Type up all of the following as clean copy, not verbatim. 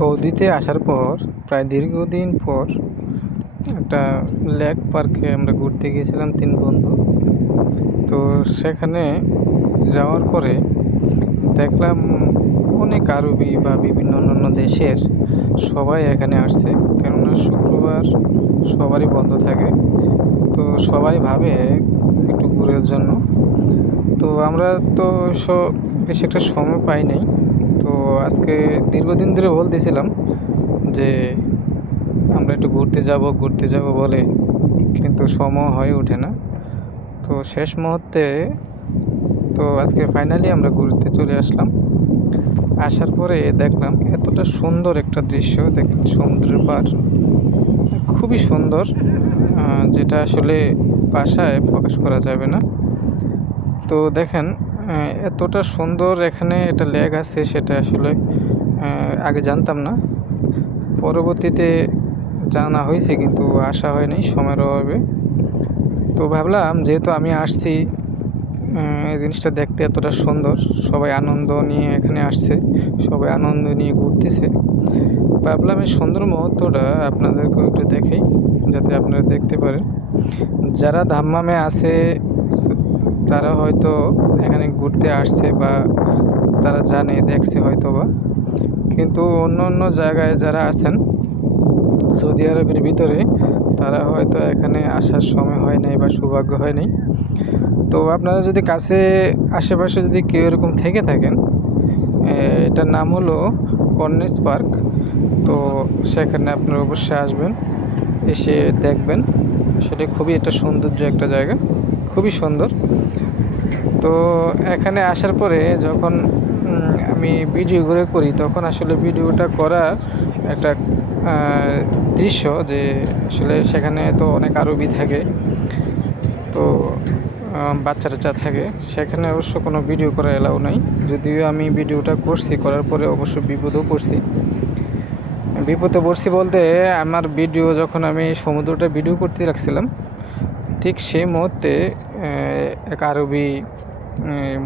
সৌদিতে আসার পর প্রায় দীর্ঘদিন পর একটা লেক পার্কে আমরা ঘুরতে গিয়েছিলাম 3 বন্ধু। তো সেখানে যাওয়ার পরে দেখলাম অনেক আরবি বা বিভিন্ন অন্যান্য দেশের সবাই এখানে আসছে, কেননা শুক্রবার সবারই বন্ধ থাকে। তো সবাই ভাবে একটু ঘুরের জন্য। তো আমরা তো বেশি একটা সময় পাই নাই। তো আজকে দীর্ঘদিন ধরে বলতেছিলাম যে আমরা একটু ঘুরতে যাব বলে, কিন্তু সময় হয়ে ওঠে না। তো শেষ মুহূর্তে তো আজকে ফাইনালি আমরা ঘুরতে চলে আসলাম। আসার পরে দেখলাম এতটা সুন্দর একটা দৃশ্য, দেখেন সমুদ্রের পাড় খুবই সুন্দর, যেটা আসলে ভাষায় প্রকাশ করা যাবে না। তো দেখেন এতটা সুন্দর এখানে একটা লেক আছে, সেটা আসলে আগে জানতাম না। পরবর্তীতে জানা হয়েছে, কিন্তু আসা হয়নি সময়ের অভাবে। তো ভাবলাম যেহেতু আমি আসছি, এই জিনিসটা দেখতে এতটা সুন্দর, সবাই আনন্দ নিয়ে এখানে আসছে, সবাই আনন্দ নিয়ে ঘুরতেছে। ভাবলাম এই সুন্দর মুহূর্তটা আপনাদেরকেও একটু দেখাই, যাতে আপনারা দেখতে পারেন। যারা দাম্মামে আছে তারা হয়তো এখানে ঘুরতে আসছে বা তারা জানে, দেখছে হয়তোবা। কিন্তু অন্য অন্য জায়গায় যারা আছেন সৌদি আরবের ভিতরে, তারা হয়তো এখানে আসার সময় হয় নাই বা সৌভাগ্য হয় নাই। তো আপনারা যদি কাছে আশেপাশে যদি কেউ এরকম থেকে থাকেন, এটার নাম হলো কর্নিস পার্ক। তো সেখানে আপনারা অবশ্যই আসবেন, এসে দেখবেন। আসলে খুবই একটা সৌন্দর্য একটা জায়গা, খুবই সুন্দর। তো এখানে আসার পরে যখন আমি ভিডিও করি, তখন আসলে ভিডিওটা করার একটা দৃশ্য, যে আসলে সেখানে তো অনেক আরবি থাকে, তো বাচ্চা টাচ্চা থাকে, সেখানে অবশ্য কোনো ভিডিও করা এলাও নাই। যদিও আমি ভিডিওটা করার পরে অবশ্য বিপদেও পড়ছি। বিপদে পড়ছি বলতে, আমার ভিডিও যখন আমি সমুদ্রটা ভিডিও করতে রাখছিলাম, ঠিক সেই মুহূর্তে এক আরবি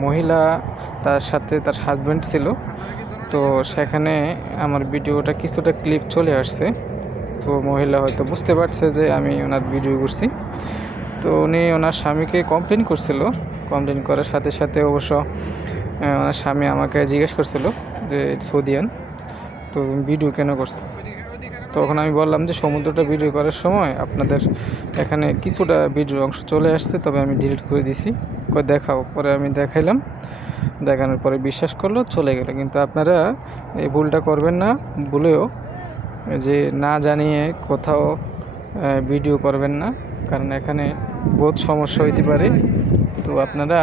মহিলা, তার সাথে তার হাজব্যান্ড ছিল। তো সেখানে আমার ভিডিওটা কিছুটা ক্লিপ চলে আসছে। তো মহিলা হয়তো বুঝতে পারছে যে আমি ওনার ভিডিও করছি। তো উনি ওনার স্বামীকে কমপ্লেন করছিল। কমপ্লেন করার সাথে সাথে অবশ্য ওনার স্বামী আমাকে জিজ্ঞেস করছিল যে সৌদিয়ান, তো ভিডিও কেন করছে। তখন আমি বললাম যে সমুদ্রটা ভিডিও করার সময় আপনাদের এখানে কিছুটা ভিডিওর অংশ চলে আসছে, তবে আমি ডিলিট করে দিছি। দেখাও, পরে আমি দেখাইলাম, দেখানোর পরে বিশ্বাস করলো, চলে গেল। কিন্তু আপনারা এই ভুলটা করবেন না, ভুলেও যে না জানিয়ে কোথাও ভিডিও করবেন না, কারণ এখানে বহুত সমস্যা হইতে পারে। তো আপনারা